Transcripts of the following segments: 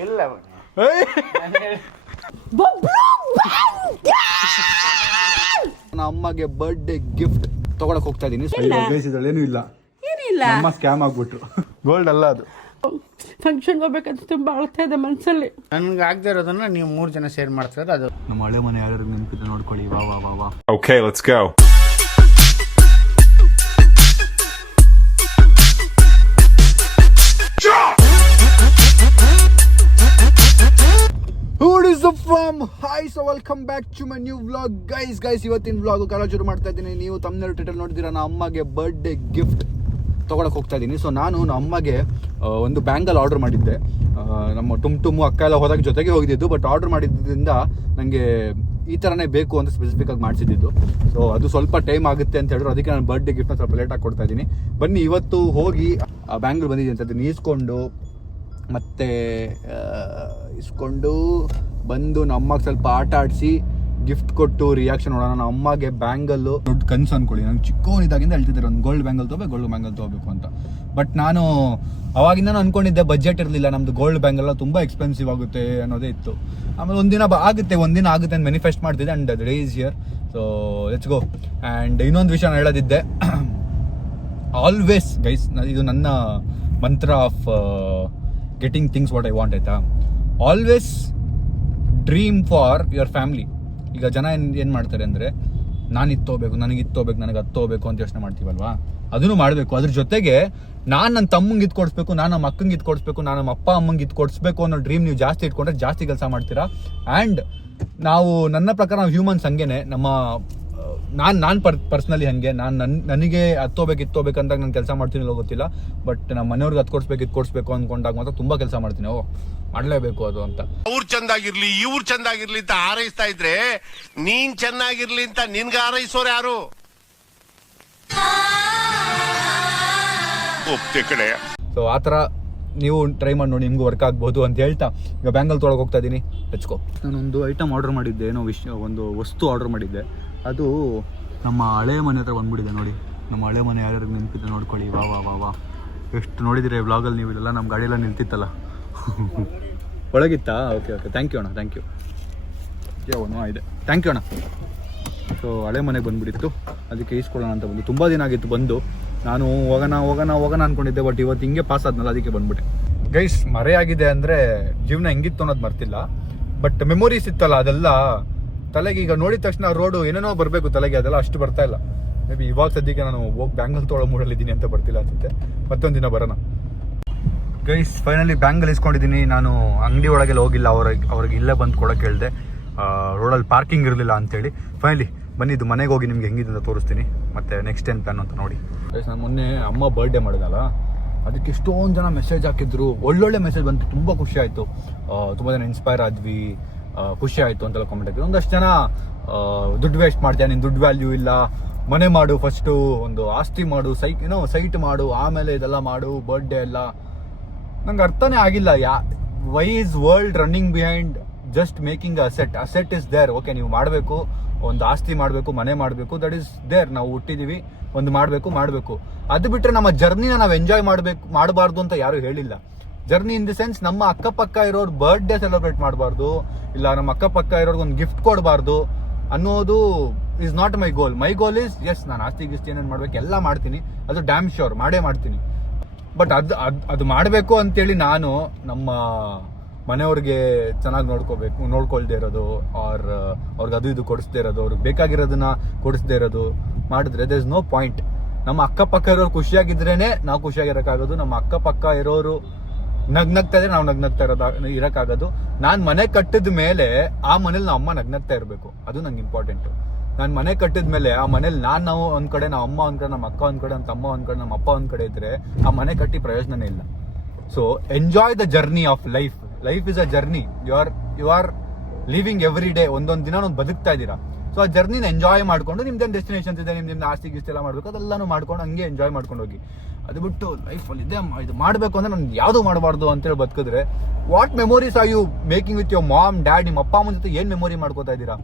ಇಲ್ಲ ನನ್ನ ಅಮ್ಮಗೆ ಬರ್ಡೇ ಗಿಫ್ಟ್ ತಗೊಳಕ್ ಹೋಗ್ತಾ ಇದೀನಿ. ಏನು ಇಲ್ಲ, ಏನಿಲ್ಲ, ಅಮ್ಮ ಸ್ಕ್ಯಾಮ್ ಆಗ್ಬಿಟ್ರು. ಗೋಲ್ಡ್ ಅಲ್ಲ ಅದು. ಫಂಕ್ಷನ್ಗೆ ಹೋಗ್ಬೇಕಂತ ತುಂಬಾ ಅಳ್ತಾ ಇದೆ ಮನ್ಸಲ್ಲಿ. ನನ್ಗೆ ಆಗದೆ ಇರೋದನ್ನ ನೀವು 3 ಜನ ಶೇರ್ ಮಾಡ್ತಾರೆ. ಅದು ನಮ್ಮ ಹಳೆ ಮನೆ ಯಾರು ನೆನಪಿದೆ ನೋಡ್ಕೊಳ್ಳಿ. ವಾ ವಾ ವಾ ವಾ. Okay, let's go. What is up fam? Hi, so welcome back to my new vlog. Guys, ಇವತ್ತಿನ ವ್ಲಾಗ್ ಕಾಲ ಶುರು ಮಾಡ್ತಾ ಇದ್ದೀನಿ. ನೀವು ತಮ್ಮನೇಲಿ ಟೈಟಲ್ ನೋಡಿದ್ದೀರಾ. ನಮ್ಮ ಅಮ್ಮಗೆ ಬರ್ಡೇ ಗಿಫ್ಟ್ ತೊಗೊಳಕ್ಕೆ ಹೋಗ್ತಾ ಇದ್ದೀನಿ. ಸೊ ನಾನು ನಮ್ಮ ಅಮ್ಮಗೆ ಒಂದು ಬ್ಯಾಂಗಲ್ ಆರ್ಡರ್ ಮಾಡಿದ್ದೆ. ನಮ್ಮ ಟುಮ್ ಅಕ್ಕ ಎಲ್ಲ ಹೋದಾಗ ಜೊತೆಗೆ ಹೋಗಿದ್ದು. ಬಟ್ ಆರ್ಡರ್ ಮಾಡಿದ್ದರಿಂದ ನನಗೆ ಈ ಥರನೇ ಬೇಕು ಅಂತ ಸ್ಪೆಸಿಫಿಕ್ ಆಗಿ ಮಾಡಿಸಿದ್ದು. ಸೊ ಅದು ಸ್ವಲ್ಪ ಟೈಮ್ ಆಗುತ್ತೆ ಅಂತ ಹೇಳಿದ್ರು. ಅದಕ್ಕೆ ನಾನು ಬರ್ಡೇ ಗಿಫ್ಟ್ನ ಸ್ವಲ್ಪ ಲೇಟಾಗಿ ಕೊಡ್ತಾ ಇದ್ದೀನಿ. ಬನ್ನಿ ಇವತ್ತು ಹೋಗಿ ಆ ಬ್ಯಾಂಗಲ್ ಬಂದಿದೆ ಅಂತ ಅದನ್ನು ಮತ್ತೆ ಇಸ್ಕೊಂಡು ಬಂದು ನಮ್ಮ ಅಮ್ಮಗೆ ಸ್ವಲ್ಪ ಆಟ ಆಡಿಸಿ ಗಿಫ್ಟ್ ಕೊಟ್ಟು ರಿಯಾಕ್ಷನ್ ನೋಡೋಣ. ನಮ್ಮ ಅಮ್ಮಗೆ ಬ್ಯಾಂಗಲ್ಲು ದೊಡ್ಡ ಕನಸು ಅಂದ್ಕೊಳ್ಳಿ. ನಂಗೆ ಚಿಕ್ಕವನಿದ್ದಾಗಿಂದ ಹೇಳ್ತಿದ್ದಾರೆ ಒಂದು ಗೋಲ್ಡ್ ಬ್ಯಾಂಗಲ್ ತೊಗೋಬೇಕು ಅಂತ. ಬಟ್ ನಾನು ಅವಾಗಿಂದ ಅಂದ್ಕೊಂಡಿದ್ದೆ ಬಜೆಟ್ ಇರಲಿಲ್ಲ ನಮ್ಮದು. ಗೋಲ್ಡ್ ಬ್ಯಾಂಗಲ್ ತುಂಬ ಎಕ್ಸ್ಪೆನ್ಸಿವ್ ಆಗುತ್ತೆ ಅನ್ನೋದೇ ಇತ್ತು. ಆಮೇಲೆ ಒಂದಿನ ಆಗುತ್ತೆ ಅಂತ ಮ್ಯಾನಿಫೆಸ್ಟ್ ಮಾಡ್ತಿದ್ದೆ. And the day is here. So let's go. And ಇನ್ನೊಂದು ವಿಷಯ ನಾನು ಹೇಳೋದಿದ್ದೆ. ಆಲ್ವೇಸ್ ಗೈಸ್, ಇದು ನನ್ನ ಮಂತ್ರ of getting things what I want ಆಯ್ತಾ. Always dream for your family. ಈಗ ಜನ ಏನು ಮಾಡ್ತಾರೆ ಅಂದರೆ ನನಗೆ ಇದು ತೊಗೋಬೇಕು ಅಂತ ಯೋಚನೆ ಮಾಡ್ತೀವಲ್ವಾ. ಅದನ್ನು ಮಾಡಬೇಕು. ಅದ್ರ ಜೊತೆಗೆ ನಾನು ನನ್ನ ತಮ್ಮಂಗೆ ಇದು ಕೊಡಿಸ್ಬೇಕು, ನಾನು ನಮ್ಮ ಅಕ್ಕಂಗೆ ಇದು ಕೊಡಿಸ್ಬೇಕು, ನಾನು ನಮ್ಮ ಅಪ್ಪ ಅಮ್ಮಂಗೆ ಇದು ಕೊಡಿಸ್ಬೇಕು ಅನ್ನೋ ಡ್ರೀಮ್ ನೀವು ಜಾಸ್ತಿ ಇಟ್ಕೊಂಡ್ರೆ ಜಾಸ್ತಿ ಕೆಲಸ ಮಾಡ್ತೀರಾ. ಆ್ಯಂಡ್ ನನ್ನ ಪ್ರಕಾರ ನಾವು ಹ್ಯೂಮನ್ಸ್ ಹಂಗೇನೆ. ನಾನು ಪರ್ಸ್ನಲಿ ಹಾಗೆ ನನಗೆ ಹತ್ತೋಬೇಕು ಅಂದಾಗ ನಾನು ಕೆಲಸ ಮಾಡ್ತೀನಿ ಗೊತ್ತಿಲ್ಲ. ಬಟ್ ನಮ್ಮ ಮನೆಯವ್ರಿಗೆ ಅದು ಕೊಡಿಸ್ಬೇಕು ಅಂದ್ಕೊಂಡಾಗ ಮಾತ್ರ ತುಂಬ ಕೆಲಸ ಮಾಡ್ತೀನಿ. ಮಾಡಲೇಬೇಕು ಅದು ಅಂತ. ಅವ್ರು ಚಂದಾಗಿರ್ಲಿ ಇವ್ರು ಚಂದಾಗಿರ್ಲಿ ಅಂತ ಹಾರೈಸ್ತಾ ಇದ್ರೆ ನೀನ್ ಚೆನ್ನಾಗಿರ್ಲಿ ಅಂತ ನಿನ್ಗೆ ಹಾರೈಸೋರು ಯಾರು? ಒಪ್ತೆ ಕಡೆ. ಸೊ ಆ ಥರ ನೀವು ಟ್ರೈ ಮಾಡಿ ನೋಡಿ, ನಿಮ್ಗೂ ವರ್ಕ್ ಆಗ್ಬೋದು ಅಂತ ಹೇಳ್ತಾ ಈಗ ಬ್ಯಾಂಗಲ್ ತೊಗೊಳಗೆ ಹೋಗ್ತಾ ಇದ್ದೀನಿ. ಹೆಚ್ಕೋ. ನಾನೊಂದು ಐಟಮ್ ಆರ್ಡರ್ ಮಾಡಿದ್ದೆ, ಒಂದು ವಸ್ತು ಆರ್ಡರ್ ಮಾಡಿದ್ದೆ. ಅದು ನಮ್ಮ ಹಳೆ ಮನೆ ಹತ್ರ ಬಂದ್ಬಿಟ್ಟಿದೆ ನೋಡಿ. ನಮ್ಮ ಹಳೆ ಮನೆ ಯಾರ್ಯಾರು ನೆನಪಿದೆ ನೋಡ್ಕೊಳ್ಳಿ. ವಾ ವಾ ವಾ ವಾ. ಎಷ್ಟು ನೋಡಿದಿರಿ ವ್ಲಾಗಲ್ಲಿ ನೀವು. ಇದೆಲ್ಲ ನಮ್ಮ ಗಾಡಿಯೆಲ್ಲ ನಿಲ್ತಿತ್ತಲ್ಲ. ಒಳಗಿತ್ತಾ? ಓಕೆ ಥ್ಯಾಂಕ್ ಯು ಅಣ್ಣ, ಥ್ಯಾಂಕ್ ಯು. ಇದೆ, ಥ್ಯಾಂಕ್ ಯು ಅಣ್ಣ. ಸೊ ಹಳೆ ಮನೆಗೆ ಬಂದುಬಿಟ್ಟಿತ್ತು, ಅದಕ್ಕೆ ಈಸ್ಕೊಳ್ಳೋಣ ಅಂತ ಬಂದು. ತುಂಬ ದಿನ ಆಗಿತ್ತು ಬಂದು. ನಾನು ಹೋಗೋಣ ಅಂದ್ಕೊಂಡಿದ್ದೆ. ಬಟ್ ಇವತ್ತು ಹಿಂಗೆ ಪಾಸ್ ಆದ್ನಲ್ಲ, ಅದಕ್ಕೆ ಬಂದ್ಬಿಟ್ಟೆ. ಗೈಸ್, ಮರೆಯಾಗಿದೆ ಅಂದರೆ ಜೀವನ ಹೆಂಗಿತ್ತು ಅನ್ನೋದು ಮರ್ತಿಲ್ಲ. ಬಟ್ ಮೆಮೊರೀಸ್ ಇತ್ತಲ್ಲ, ಅದೆಲ್ಲ ತಲೆಗೆ ಈಗ ನೋಡಿದ ತಕ್ಷಣ ರೋಡು ಏನೇನೋ ಬರಬೇಕು ತಲೆಗೆ, ಅದೆಲ್ಲ ಅಷ್ಟು ಬರ್ತಾ ಇಲ್ಲ. ಮೇ ಬಿ ಇವಾಗ ಸದ್ಯಕ್ಕೆ ನಾನು ಹೋಗಿ ಬ್ಯಾಂಗಲ್ ತೊಗೊಳ್ಳೋ ಮೂಡಲ್ಲಿದ್ದೀನಿ ಅಂತ ಬರ್ತಿಲ್ಲ ಅನ್ಸುತ್ತೆ. ಮತ್ತೊಂದು ದಿನ ಬರೋಣ. ಗೈಸ್, ಫೈನಲಿ ಬ್ಯಾಂಗಲ್ ಇಸ್ಕೊಂಡಿದ್ದೀನಿ. ನಾನು ಅಂಗಡಿ ಒಳಗೆಲ್ಲ ಹೋಗಿಲ್ಲ, ಅವ್ರಿಗೆ ಇಲ್ಲೇ ಬಂದು ಕೊಡೋಕೆ ಹೇಳಿದೆ. ರೋಡಲ್ಲಿ ಪಾರ್ಕಿಂಗ್ ಇರಲಿಲ್ಲ ಅಂತೇಳಿ. ಫೈನಲಿ ಬನ್ನಿ, ಇದು ಮನೆಗೆ ಹೋಗಿ ನಿಮ್ಗೆ ಹೆಂಗಿದೆ ಅಂತ ತೋರಿಸ್ತೀನಿ. ಮತ್ತು ನೆಕ್ಸ್ಟ್ ಏನು ಪ್ಲಾನ್ ಅಂತ ನೋಡಿ. ಗೈಸ್, ನಾನು ಮೊನ್ನೆ ಅಮ್ಮ ಬರ್ಡೇ ಮಾಡಿದಲ್ಲ, ಅದಕ್ಕೆ ಎಷ್ಟೊಂದು ಜನ ಮೆಸೇಜ್ ಹಾಕಿದ್ರು. ಒಳ್ಳೊಳ್ಳೆ ಮೆಸೇಜ್ ಬಂತು, ತುಂಬ ಖುಷಿ ಆಯಿತು. ತುಂಬ ಜನ ಇನ್ಸ್ಪೈರ್ ಆದ್ವಿ, ಖುಷಿ ಆಯಿತು ಅಂತೆಲ್ಲ ಕಾಮೆಂಟ್ ಹಾಕಿದ್ರು. ಒಂದಷ್ಟು ಜನ ದುಡ್ಡು ವೇಸ್ಟ್ ಮಾಡ್ತೀಯ, ನಿನ್ನ ದುಡ್ಡು ವ್ಯಾಲ್ಯೂ ಇಲ್ಲ, ಮನೆ ಮಾಡು ಫಸ್ಟು, ಒಂದು ಆಸ್ತಿ ಮಾಡು, ಸೈಟ್ ಮಾಡು, ಆಮೇಲೆ ಇದೆಲ್ಲ ಮಾಡು, ಬರ್ಡೇ ಎಲ್ಲ. ನಂಗೆ ಅರ್ಥನೇ ಆಗಿಲ್ಲ. Why is world running behind just making asset is there. Okay, ನೀವು ಮಾಡಬೇಕು, ಒಂದು ಆಸ್ತಿ ಮಾಡಬೇಕು, ಮನೆ ಮಾಡಬೇಕು, ದಟ್ ಈಸ್ ದೇರ್. ನಾವು ಹುಟ್ಟಿದೀವಿ, ಒಂದು ಮಾಡಬೇಕು. ಅದು ಬಿಟ್ಟರೆ ನಮ್ಮ ಜರ್ನಿನ ನಾವು ಎಂಜಾಯ್ ಮಾಡಬಾರ್ದು ಅಂತ ಯಾರು ಹೇಳಿಲ್ಲ. ಜರ್ನಿ ಇನ್ ದಿ ಸೆನ್ಸ್, ನಮ್ಮ ಅಕ್ಕಪಕ್ಕ ಇರೋರು ಬರ್ಡೇ ಸೆಲೆಬ್ರೇಟ್ ಮಾಡಬಾರ್ದು, ಇಲ್ಲ ನಮ್ಮ ಅಕ್ಕಪಕ್ಕ ಇರೋರ್ಗೆ ಒಂದು ಗಿಫ್ಟ್ ಕೊಡಬಾರ್ದು ಅನ್ನೋದು is not my goal. My goal is ಎಸ್, ನಾನು ಆಸ್ತಿ ಗಿಸ್ತಿ ಏನೇನು ಮಾಡ್ಬೇಕು ಎಲ್ಲ ಮಾಡ್ತೀನಿ, ಅದು ಡ್ಯಾಮ್ ಶ್ಯೂರ್ ಮಾಡೇ ಮಾಡ್ತೀನಿ. ಬಟ್ ಅದು ಮಾಡಬೇಕು ಅಂತೇಳಿ ನಾನು ನಮ್ಮ ಮನೆಯವ್ರಿಗೆ ಚೆನ್ನಾಗಿ ನೋಡ್ಕೊಳ್ದೇ ಇರೋದು, ಅವ್ರಿಗೆ ಅದು ಇದು ಕೊಡಿಸ್ದೇ ಇರೋದು, ಅವ್ರಿಗೆ ಬೇಕಾಗಿರೋದನ್ನ ಕೊಡಿಸ್ದೇ ಇರೋದು ಮಾಡಿದ್ರೆ ದೇರ್ ಇಸ್ ನೋ ಪಾಯಿಂಟ್. ನಮ್ಮ ಅಕ್ಕಪಕ್ಕ ಇರೋರು ಖುಷಿಯಾಗಿದ್ರೇನೆ ನಾವು ಖುಷಿಯಾಗಿರೋಕ್ಕಾಗೋದು. ನಮ್ಮ ಅಕ್ಕಪಕ್ಕ ಇರೋರು ನಗ್ನಗ್ತಾ ಇದ್ರೆ ನಾವು ನಗ್ನಗ್ತಾ ಇರೋಕ್ಕಾಗೋದು. ನಾನು ಮನೆ ಕಟ್ಟಿದ ಮೇಲೆ ಆ ಮನೇಲಿ ನಮ್ಮ ಅಮ್ಮ ನಗ್ನಗ್ತಾ ಇರಬೇಕು, ಅದು ನಂಗೆ ಇಂಪಾರ್ಟೆಂಟು. ನಾನು ಮನೆ ಕಟ್ಟಿದ ಮೇಲೆ ಆ ಮನೇಲಿ ನಾವು ಒಂದ್ ಕಡೆ, ನಮ್ಮ ಅಮ್ಮ ಒಂದ್ ಕಡೆ, ನಮ್ಮ ಅಕ್ಕ ಒಂದ್ ಕಡೆ, ನಮ್ಮ ತಮ್ಮ ಒಂದ್ ಕಡೆ, ನಮ್ಮ ಅಪ್ಪ ಒಂದ್ ಕಡೆ ಇದ್ರೆ ಆ ಮನೆ ಕಟ್ಟಿ ಪ್ರಯೋಜನನೇ ಇಲ್ಲ. So enjoy the journey of life. Life is a journey. You are living every day. ಒಂದೊಂದು ದಿನ ಒಂದು ಬದುಕ್ತಾ ಇದ್ದೀರಾ. ಸೊ ಆ ಜರ್ನಿನ ಎಂಜಾಯ್ ಮಾಡ್ಕೊಂಡು, ನಿಮ್ದೇನು ಡೆಸ್ಟಿನೇಷನ್ಸ್ ಇದೆ, ನಿಮ್ದು ಆಸ್ತಿ ಗಿಸ್ತಿ ಎಲ್ಲ ಮಾಡಬೇಕು, ಅದೆಲ್ಲಾನು ಮಾಡ್ಕೊಂಡು ಹಂಗೆ ಎಂಜಾಯ್ ಮಾಡ್ಕೊಂಡು ಹೋಗಿ. ಅದು ಬಿಟ್ಟು ಲೈಫಲ್ಲಿ ಇದು ಮಾಡಬೇಕು ಅಂದ್ರೆ ನಾನು ಯಾವುದು ಮಾಡಬಾರ್ದು ಅಂತೇಳಿ ಬದುಕಿದ್ರೆ, what memories are you making with your mom, dad, ನಿಮ್ಮ ಅಪ್ಪ ಅಮ್ಮನ ಜೊತೆ ಏನು ಮೆಮೊರಿ ಮಾಡ್ಕೋತಾ ಇದ್ದೀರಾ?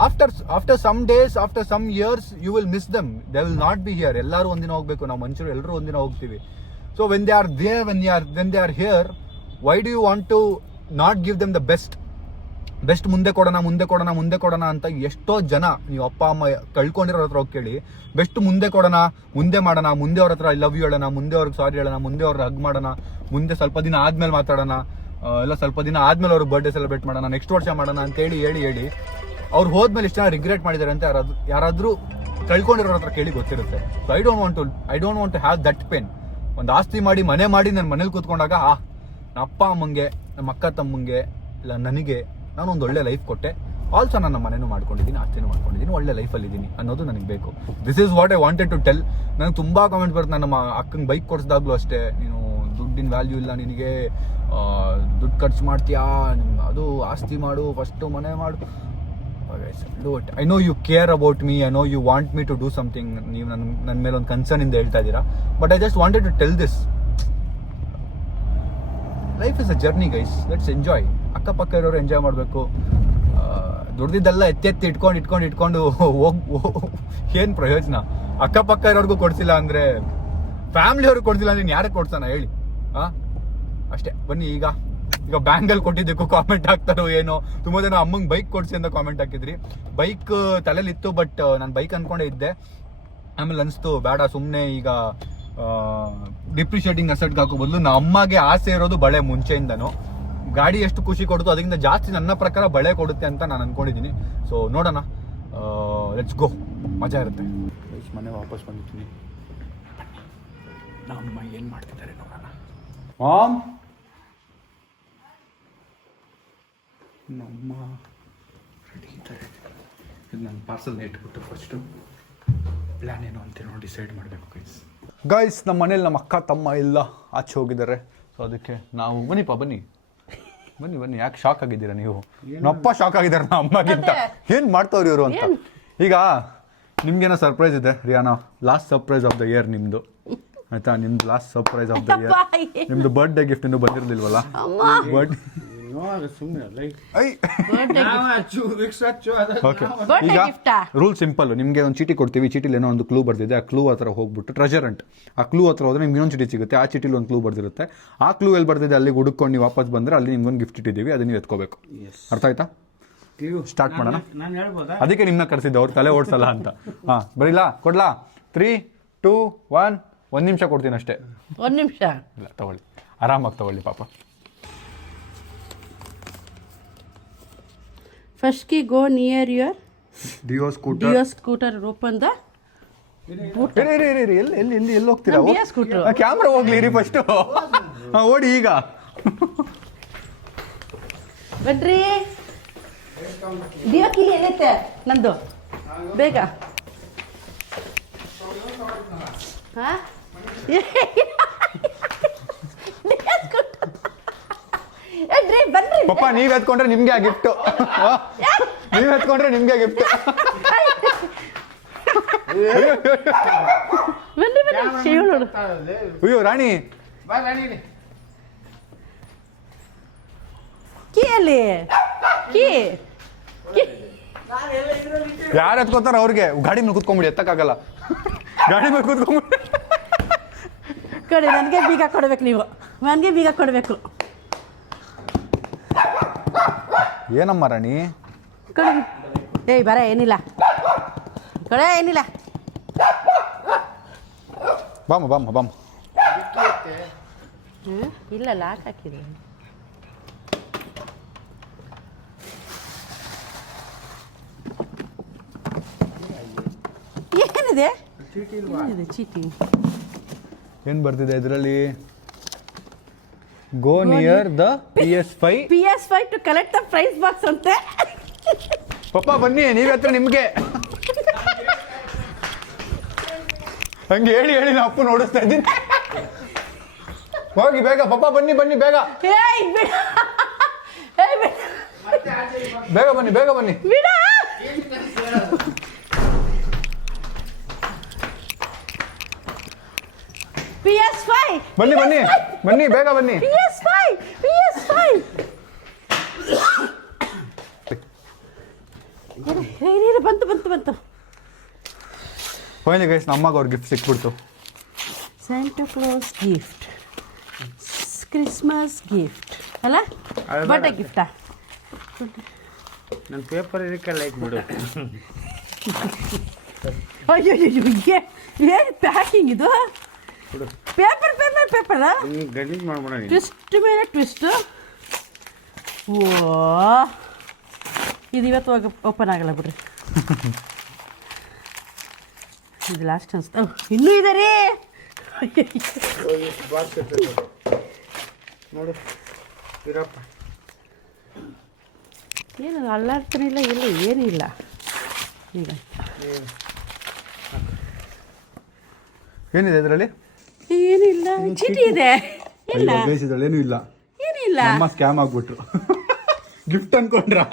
after some days, after some years, you will miss them. They will not be here. ಎಲ್ಲರೂ ಒಂದಿನ ಹೋಗ್ಬೇಕು, ನಾವು ಮನುಷ್ಯರು ಎಲ್ಲರೂ ಒಂದಿನ ಹೋಗ್ತೀವಿ. So when they are there, when they are here, why do you want to not give them the best ಮುಂದೆ ಕೊಡೋಣ ಅಂತ ಎಷ್ಟೋ ಜನ ನೀವು ಅಪ್ಪ ಅಮ್ಮ ಕಳ್ಕೊಂಡಿರೋ ಹತ್ರ ಹೋಗಿ ಕೇಳಿ, ಬೆಸ್ಟ್ ಮುಂದೆ ಕೊಡೋಣ, ಮುಂದೆ ಮಾಡೋಣ, ಮುಂದೆ ಅವ್ರ ಹತ್ರ ಐ ಲವ್ ಯು ಹೇಳೋಣ, ಮುಂದೆ ಅವ್ರಿಗೆ ಸಾರಿ ಹೇಳೋಣ, ಮುಂದೆ ಅವ್ರ ಹಗ್ ಮಾಡೋಣ, ಮುಂದೆ ಸ್ವಲ್ಪ ದಿನ ಆದ್ಮೇಲೆ ಮಾತಾಡೋಣ, ಇಲ್ಲ ಸ್ವಲ್ಪ ದಿನ ಆದ್ಮೇಲೆ ಅವ್ರ ಬರ್ಡೇ ಸೆಲೆಬ್ರೇಟ್ ಮಾಡೋಣ, ನೆಕ್ಸ್ಟ್ ವರ್ಷ ಮಾಡೋಣ ಅಂತ ಹೇಳಿ ಅವ್ರು ಹೋದ್ಮೇಲೆ ಇಷ್ಟ ರಿಗ್ರೆಟ್ ಮಾಡಿದ್ದಾರೆ ಅಂತ ಯಾರಾದ್ರೂ ಕಳ್ಕೊಂಡಿರೋ ಹತ್ರ ಕೇಳಿ ಗೊತ್ತಿರುತ್ತೆ. So I don't want to have that pain. ಒಂದು ಆಸ್ತಿ ಮಾಡಿ ಮನೆ ಮಾಡಿ ನನ್ನ ಮನೇಲಿ ಕೂತ್ಕೊಂಡಾಗ ನಮ್ಮ ಅಪ್ಪ ಅಮ್ಮಂಗೆ, ನಮ್ಮ ಅಕ್ಕ ತಮ್ಮಂಗೆ, ಇಲ್ಲ ನನಗೆ ನಾನೊಂದು ಒಳ್ಳೆ ಲೈಫ್ ಕೊಟ್ಟೆ, ಆಲ್ಸೋ ನಾನು ನಮ್ಮ ಮನೇನು ಮಾಡ್ಕೊಂಡಿದ್ದೀನಿ, ಆಸ್ತಿನೂ ಮಾಡ್ಕೊಂಡಿದ್ದೀನಿ, ಒಳ್ಳೆ ಲೈಫಲ್ಲಿ ಇದ್ದೀನಿ ಅನ್ನೋದು ನನಗೆ ಬೇಕು. This is what I wanted to tell. ನನಗೆ ತುಂಬಾ ಕಾಮೆಂಟ್ ಬರುತ್ತೆ. ನನ್ನ ಅಕ್ಕಂಗೆ ಬೈಕ್ ಕೊಡಿಸಿದಾಗ್ಲೂ ಅಷ್ಟೇ, ನೀನು ದುಡ್ಡಿನ ವ್ಯಾಲ್ಯೂ ಇಲ್ಲ ನಿನಗೆ, ದುಡ್ಡು ಖರ್ಚು ಮಾಡ್ತೀಯಾ, ಅದು ಆಸ್ತಿ ಮಾಡು, ಫಸ್ಟು ಮನೆ ಮಾಡು. Do it. I know you care about me, I know you want me to do something. ನೀವು ನನ್ನ ಮೇಲೆ ಒಂದು ಕನ್ಸರ್ನ್ ಇಂದ ಹೇಳ್ತಾ ಇದ್ದೀರಾ, but I just wanted to tell this. Life is a journey guys, let's enjoy. ಅಕ್ಕಪಕ್ಕ ಇರೋರು enjoy ಮಾಡಬೇಕು. ದುಡ್ದಿದ್ದೆಲ್ಲ ಎತ್ತಿ ಇಟ್ಕೊಂಡು ಏನು ಪ್ರಯೋಜನ? ಅಕ್ಕಪಕ್ಕ ಇರೋರ್ಗೂ ಕೊಡ್ಸಿಲ್ಲ ಅಂದ್ರೆ, ಫ್ಯಾಮಿಲಿ ಅವ್ರಿಗೆ ಕೊಡ್ಸಿಲ್ಲ ಅಂದ್ರೆ ಯಾರೇ ಕೊಡ್ತಾನ ಹೇಳಿ? ಅಷ್ಟೇ. ಬನ್ನಿ, ಈಗ ಬ್ಯಾಂಗಲ್ ಕೊಟ್ಟಿದ್ದಕ್ಕೂ ಕಾಮೆಂಟ್ ಹಾಕ್ತಾರೋ ಏನೋ. ತುಂಬಾ ಜನ ಅಮ್ಮಂಗೆ ಬೈಕ್ ಕೊಡ್ಸಿ ಅಂತ ಕಾಮೆಂಟ್ ಹಾಕಿದ್ರಿ. ಬೈಕ್ ತಲೆಲಿತ್ತು, ಬಟ್ ನಾನು ಬೈಕ್ ಅನ್ಕೊಂಡೇ ಇದ್ದೆ. ಆಮೇಲೆ ಅನಿಸ್ತು ಬೇಡ, ಸುಮ್ಮನೆ ಈಗ ಡಿಪ್ರಿಷಿಯೇಟಿಂಗ್ ಅಸೆಟ್ಗೆ ಹಾಕೋ ಬದಲು ನಮ್ಮ ಅಮ್ಮಗೆ ಆಸೆ ಇರೋದು ಬಳೆ ಮುಂಚೆಯಿಂದನು. ಗಾಡಿ ಎಷ್ಟು ಖುಷಿ ಕೊಡುತ್ತೋ ಅದಕ್ಕಿಂತ ಜಾಸ್ತಿ ನನ್ನ ಪ್ರಕಾರ ಬಳೆ ಕೊಡುತ್ತೆ ಅಂತ ನಾನು ಅನ್ಕೊಂಡಿದ್ದೀನಿ. ಸೊ ನೋಡೋಣ, ಲೆಟ್ಸ್ ಗೋ, ಮಜಾ ಇರುತ್ತೆ. ಮನೆ ವಾಪಸ್ ಬಂದಿದ್ದೀನಿ. ನಮ್ಮ ಏನು ಮಾಡ್ತಿದ್ದಾರೆ ನೋಡೋಣ. ಮಾಮ್, ನಮ್ಮ ರೆಡಿ ಇದ್ದಾರೆ. ಇದು ನನ್ನ ಪಾರ್ಸಲ್ನ ಇಟ್ಬಿಟ್ಟು ಫಸ್ಟು ಪ್ಲ್ಯಾನ್ ಏನು ಅಂತ ನೋಡಿ ಡಿಸೈಡ್ ಮಾಡಬೇಕು ಗೈಸ್. ನಮ್ಮ ಮನೇಲಿ ನಮ್ಮ ಅಕ್ಕ ತಮ್ಮ ಎಲ್ಲ ಆಚೆ ಹೋಗಿದ್ದಾರೆ. ಸೊ ಅದಕ್ಕೆ ನಾವು ಬನ್ನಿ ಯಾಕೆ ಶಾಕ್ ಆಗಿದ್ದೀರಾ ನೀವು? ನಮ್ಮಪ್ಪ ಶಾಕ್ ಆಗಿದ್ದಾರೆ ನಮ್ಮ ಅಮ್ಮಗಿಂತ. ಏನು ಮಾಡ್ತಾವ್ರಿ ಇವರು ಅಂತ. ಈಗ ನಿಮ್ಗೇನೋ ಸರ್ಪ್ರೈಸ್ ಇದೆ Rihanna. Last surprise of the year ನಿಮ್ಮದು, ಆಯ್ತಾ? ನಿಮ್ದು last surprise of the year. ನಿಮ್ದು ಬರ್ಡೇ ಗಿಫ್ಟ್ ಇನ್ನೂ ಬಂದಿರಲಿಲ್ವಲ್ಲ? Rule simple. ನಿಮ್ಗೆ ಒಂದು ಚೀಟಿ ಕೊಡ್ತೀವಿ, ಚೀಟಿಲಿ ಏನೋ ಒಂದು ಕ್ಲೂ ಬರ್ದಿದೆ. ಆ ಕ್ಲೂ ಹತ್ರ ಹೋಗ್ಬಿಟ್ಟು ಟ್ರೆಜರ್ ಅಂಟ್, ಆ ಕ್ಲೂ ಹತ್ರ ಹೋದ್ರೆ ನಿಮ್ಗೆ ಇನ್ನೊಂದು ಚೀಟಿ ಸಿಗುತ್ತೆ. ಆ ಚೀಟಿಲಿ ಒಂದು ಕ್ಲೂ ಬರ್ದಿರುತ್ತೆ. ಆ ಕ್ಲೂ ಎಲ್ಲಿ ಬರ್ದಿದೆ ಅಲ್ಲಿಗೆ ಹುಡುಕೊಂಡು ನೀವು ವಾಪಸ್ ಬಂದ್ರೆ ಅಲ್ಲಿ ನಿಮ್ಗೊಂದು ಗಿಫ್ಟ್ ಇಟ್ಟಿದ್ದೀವಿ, ಅದನ್ನ ನೀವು ಎತ್ಕೋಬೇಕು. ಅರ್ಥ ಆಯ್ತಾ? ಸ್ಟಾರ್ಟ್ ಮಾಡೋಣ. ಅದಕ್ಕೆ ನಿಮ್ಮನ್ನ ಕರೆಸಿದ್ದೆ, ಅವ್ರು ತಲೆ ಓಡಿಸಲ್ಲ ಅಂತ. ಬರೀಲಾ? ಕೊಡ್ಲಾ? 3, 2, 1. 1 ನಿಮಿಷ ಕೊಡ್ತೀನಿ ಅಷ್ಟೇ. 1 ನಿಮಿಷ ಇಲ್ಲ, ತಗೊಳ್ಳಿ, ಆರಾಮಾಗಿ ತಗೊಳ್ಳಿ ಪಾಪ. First key go near your Dio scooter. Open the boot. ಎಲ್ಲಿ ಹೋಗ್ತೀರಾ? Dio scooter. ಕ್ಯಾಮ್ರಾ ಹೋಗ್ಲಿ ರೀ ಫಸ್ಟ್. ಓಡಿ ಈಗ. ಬನ್ರಿ. Dio key ಎಲ್ಲೈತೆ ನಂದು? ಬೇಗ. ಪಪ್ಪ, ನೀವ್ ಎತ್ಕೊಂಡ್ರೆ ನಿಮ್ಗೆ ಆ ಗಿಫ್ಟ್. ನೀವ್ ಎತ್ಕೊಂಡ್ರೆ ನಿಮ್ಗೆ ಗಿಫ್ಟ್. ಅಯ್ಯೋ ರಾಣಿ, ಕೀ ಅಲ್ಲಿ ಕೀ ಯಾರು ಎತ್ಕೋತಾರ ಅವ್ರಿಗೆ ಗಾಡಿ ಮೇಲೆ ಕುತ್ಕೊಂಡ್ಬಿಡಿ, ಎತ್ತಕ್ಕಾಗಲ್ಲ. ಗಾಡಿ ಮೇಲೆ ಕುತ್ಕೊಂಡ್ಬಿಡಿ. ಕೊಡಿ, ನನಗೆ ಬೀಗ ಕೊಡ್ಬೇಕು. ನೀವು ನನಗೆ ಬೀಗ ಕೊಡ್ಬೇಕು. ಏನಮ್ಮ ರಾಣಿ? ಕೊಡಿ. ಏಯ್ ಬರ, ಏನಿಲ್ಲ ಕೊಡ, ಏನಿಲ್ಲ. ಬಾಮ. ಇಲ್ಲ, ಲಾಕ್ ಹಾಕಿದೆ. ಏನಿದೆ? ಚೀಟಿ. ಏನ್ ಬರ್ತಿದೆ ಇದರಲ್ಲಿ? Go near the PS5 to collect the prize box ಅಂತೆ. ಪಪ್ಪ ಬನ್ನಿ, ನೀವ್ ಹತ್ರ ನಿಮ್ಗೆ ಹಂಗೆ ಹೇಳಿ ನಾ ಅಪ್ಪನ ಓಡಿಸ್ತಾ ಇದ್ದೀನಿ. ಹೋಗಿ ಬೇಗ ಪಪ್ಪ, ಬನ್ನಿ ಬೇಗ. ಬೇಗ ಬನ್ನಿ. PS5 ಬನ್ನಿ ಬೇಗ ಬನ್ನಿ. PS5 ಬಂತು. ಫೈನಲಿ ಗೈಸ್, ನಮ್ಮಗೆ ಅವ್ರ ಗಿಫ್ಟ್ ಸಿಕ್ಬಿಡ್ತು. Santa Claus gift. Christmas gift ಅಲ್ಲ ಅದು ಬರ್ಡೇ ಗಿಫ್ಟಾ ನನ್ನ ಪೇಪರ್ ಇದಕ್ಕೆ ಲೈಕ್ ಬಿಡು. ಅಯ್ಯೋ ಏನು ಪ್ಯಾಕಿಂಗ್ ಇದು ಪೇಪರ್ ಪೇಪರ್ ಪೇಪರ್ ನೀನು ಗಲೀಜ್ ಮಾಡ್ಬೇಡ ನೀನು. ಟ್ವಿಸ್ಟ್ ಮೇಲೆ ಟ್ವಿಸ್ಟು. ಓ ಇದು ಇವತ್ತು ಓಪನ್ ಆಗಲ್ಲ ಬಿಡ್ರಿ. ಇದು ಲಾಸ್ಟ್ ಅನ್ಸ್ತಾ ಇನ್ನೂ ಇದೆ ರೀ. ಬಾಕ್ಸ್ ಇರ್ತದೆ ನೋಡು ಇರಪ್ಪ. ಏನು ಅಲ್ಲಾಡ್ತಾನೆ ಇಲ್ಲ ಇಲ್ಲ ಏನೂ ಇಲ್ಲ. ಈಗ ಏನಿದೆ ಇದರಲ್ಲಿ? ಏನೂ ಇಲ್ಲ, ಚೀಟಿ ಇದೆ. ಇಲ್ಲ ಬೇಯಿಸಿದ್ರಲ್ಲಿ ಏನೂ ಇಲ್ಲ. ಏನೂ ಇಲ್ಲ. ನಮ್ಮ ಸ್ಕ್ಯಾಮ್ ಆಗ್ಬಿಟ್ರು. ಗಿಫ್ಟ್ ಅನ್ಕೊಂಡ್ರಾ?